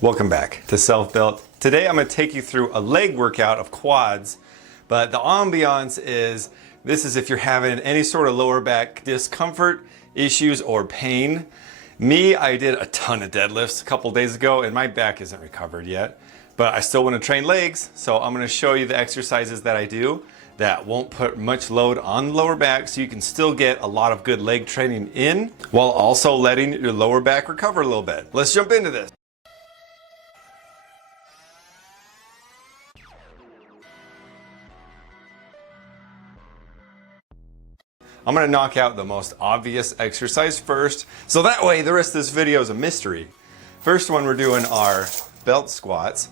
Welcome back to Self Built. Today I'm going to take you through a leg workout of quads, but the ambiance is this is if you're having any sort of lower back discomfort, issues, or pain. Me, I did a ton of deadlifts a couple days ago and my back isn't recovered yet, but I still want to train legs, so I'm going to show you the exercises that I do that won't put much load on the lower back so you can still get a lot of good leg training in while also letting your lower back recover a little bit. Let's jump into this. I'm gonna knock out the most obvious exercise first, so that way the rest of this video is a mystery. First one we're doing are belt squats.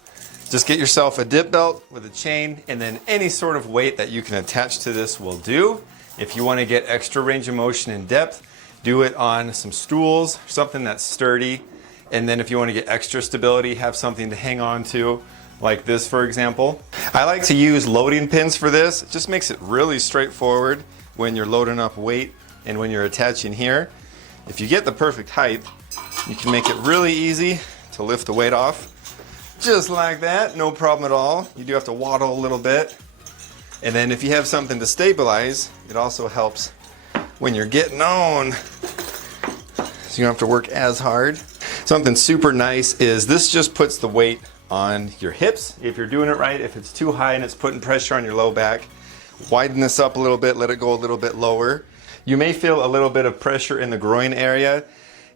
Just get yourself a dip belt with a chain, and then any sort of weight that you can attach to this will do. If you wanna get extra range of motion and depth, do it on some stools, something that's sturdy. And then if you wanna get extra stability, have something to hang on to, like this for example. I like to use loading pins for this. It just makes it really straightforward when you're loading up weight and when you're attaching here. If you get the perfect height, you can make it really easy to lift the weight off. Just like that, no problem at all. You do have to waddle a little bit. And then if you have something to stabilize, it also helps when you're getting on, so you don't have to work as hard. Something super nice is this just puts the weight on your hips if you're doing it right. If it's too high and it's putting pressure on your low back, widen this up a little bit, let it go a little bit lower. You may feel a little bit of pressure in the groin area.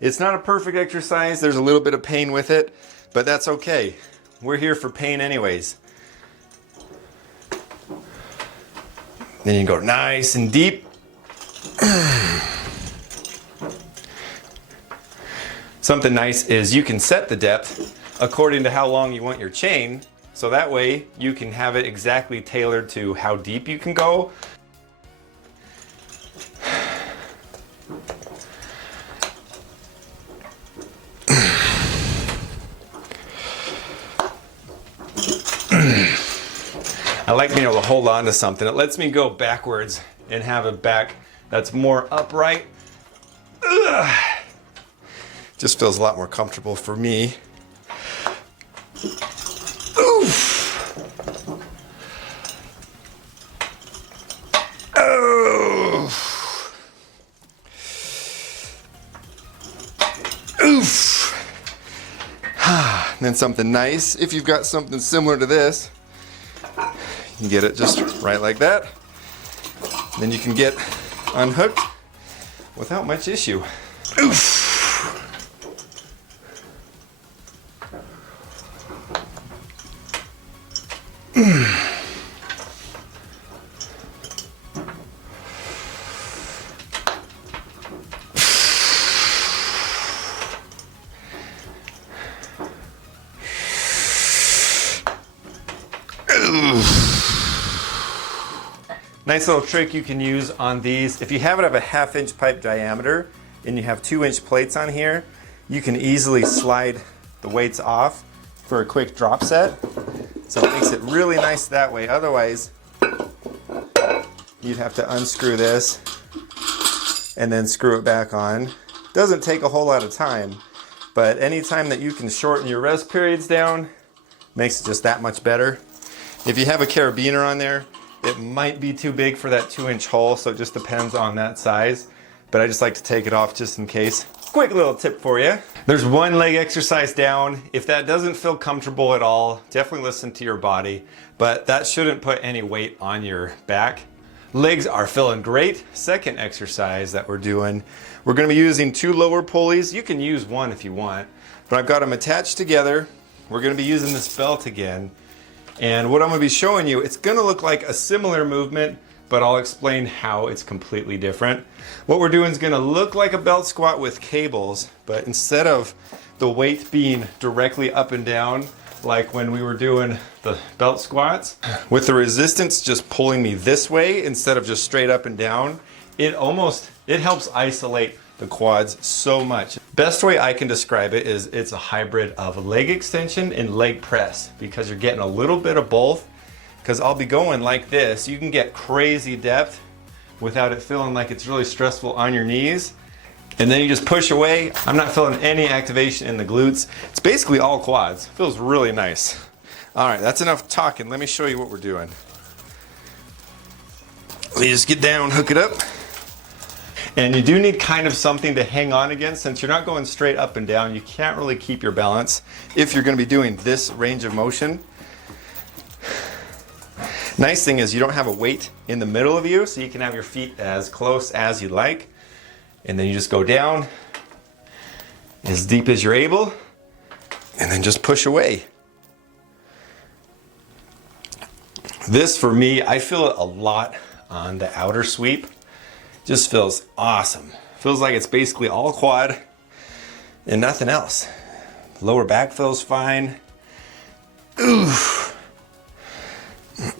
It's not a perfect exercise, there's a little bit of pain with it, but that's okay. We're here for pain anyways. Then you can go nice and deep. Something nice is you can set the depth according to how long you want your chain. So that way you can have it exactly tailored to how deep you can go. I like being able to hold on to something. It lets me go backwards and have a back that's more upright. Ugh. Just feels a lot more comfortable for me. And then something nice, if you've got something similar to this, you can get it just right like that. Then you can get unhooked without much issue. Oof. Nice little trick you can use on these. If you have it of a 1/2 inch pipe diameter and you have 2-inch plates on here, you can easily slide the weights off for a quick drop set. So it makes it really nice that way. Otherwise, you'd have to unscrew this and then screw it back on. Doesn't take a whole lot of time, but anytime that you can shorten your rest periods down, makes it just that much better. If you have a carabiner on there, it might be too big for that 2-inch hole, so it just depends on that size. But I just like to take it off just in case. Quick little tip for you. There's one leg exercise down. If that doesn't feel comfortable at all, definitely listen to your body, but that shouldn't put any weight on your back. Legs are feeling great. Second exercise that we're doing, we're gonna be using 2 lower pulleys. You can use 1 if you want, but I've got them attached together. We're gonna be using this belt again. And what I'm gonna be showing you, it's gonna look like a similar movement, but I'll explain how it's completely different. What we're doing is gonna look like a belt squat with cables, but instead of the weight being directly up and down, like when we were doing the belt squats, with the resistance just pulling me this way instead of just straight up and down, it helps isolate the quads so much. Best way I can describe it is it's a hybrid of leg extension and leg press, because you're getting a little bit of both. Because I'll be going like this, you can get crazy depth without it feeling like it's really stressful on your knees. And then you just push away. I'm not feeling any activation in the glutes. It's basically all quads. Feels really nice. All right, that's enough talking. Let me show you what we're doing. We just get down, hook it up. And you do need kind of something to hang on against. Since you're not going straight up and down, you can't really keep your balance if you're gonna be doing this range of motion. Nice thing is you don't have a weight in the middle of you, so you can have your feet as close as you like. And then you just go down as deep as you're able, and then just push away. This, for me, I feel it a lot on the outer sweep. Just feels awesome. Feels like it's basically all quad and nothing else. Lower back feels fine. Oof.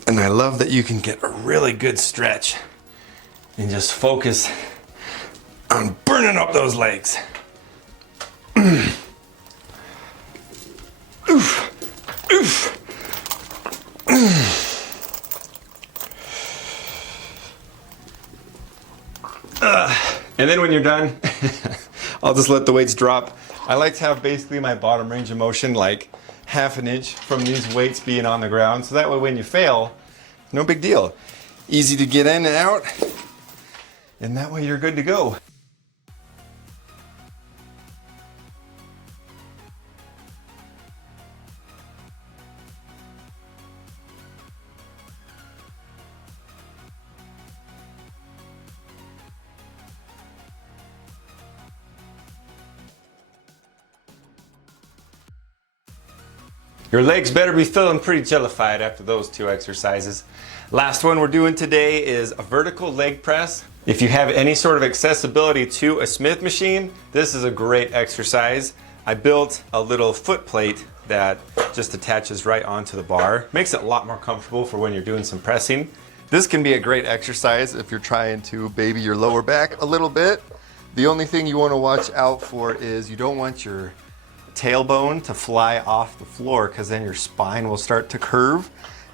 And I love that you can get a really good stretch and just focus on burning up those legs. Oof. Oof. And then when you're done, I'll just let the weights drop. I like to have basically my bottom range of motion like half an inch from these weights being on the ground. So that way when you fail, no big deal. Easy to get in and out. And that way you're good to go. Your legs better be feeling pretty jellified after those 2 exercises. Last one we're doing today is a vertical leg press. If you have any sort of accessibility to a Smith machine, this is a great exercise. I built a little foot plate that just attaches right onto the bar. Makes it a lot more comfortable for when you're doing some pressing. This can be a great exercise if you're trying to baby your lower back a little bit. The only thing you want to watch out for is you don't want your tailbone to fly off the floor, because then your spine will start to curve,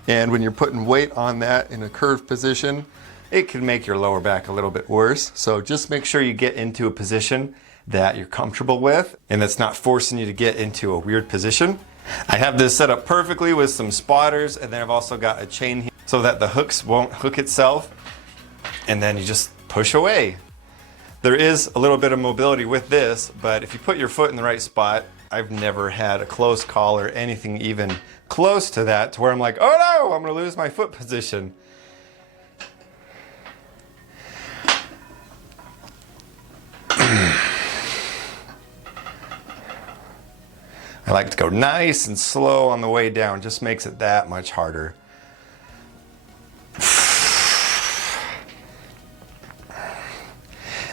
and when you're putting weight on that in a curved position, it can make your lower back a little bit worse. So just make sure you get into a position that you're comfortable with and that's not forcing you to get into a weird position. I have this set up perfectly with some spotters, and then I've also got a chain here so that the hooks won't hook itself, and then you just push away. There is a little bit of mobility with this, but if you put your foot in the right spot, I've never had a close call or anything even close to that to where I'm like, oh no, I'm gonna lose my foot position. I like to go nice and slow on the way down, just makes it that much harder.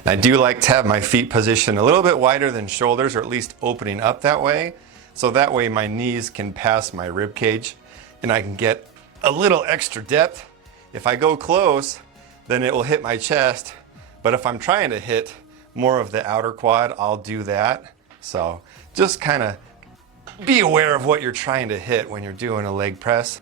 I do like to have my feet positioned a little bit wider than shoulders, or at least opening up that way. So that way my knees can pass my rib cage and I can get a little extra depth. If I go close, then it will hit my chest. But if I'm trying to hit more of the outer quad, I'll do that. So just kind of be aware of what you're trying to hit when you're doing a leg press.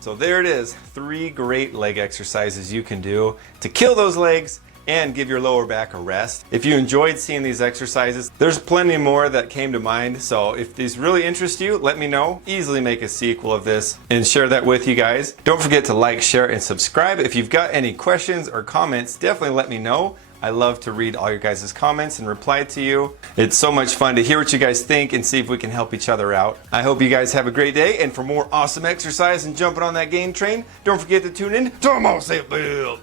So there it is, 3 great leg exercises you can do to kill those legs and give your lower back a rest. If you enjoyed seeing these exercises, there's plenty more that came to mind. So if these really interest you, let me know. Easily make a sequel of this and share that with you guys. Don't forget to like, share, and subscribe. If you've got any questions or comments, definitely let me know. I love to read all your guys' comments and reply to you. It's so much fun to hear what you guys think and see if we can help each other out. I hope you guys have a great day, and for more awesome exercise and jumping on that gain train, don't forget to tune in to Almost Safe Build.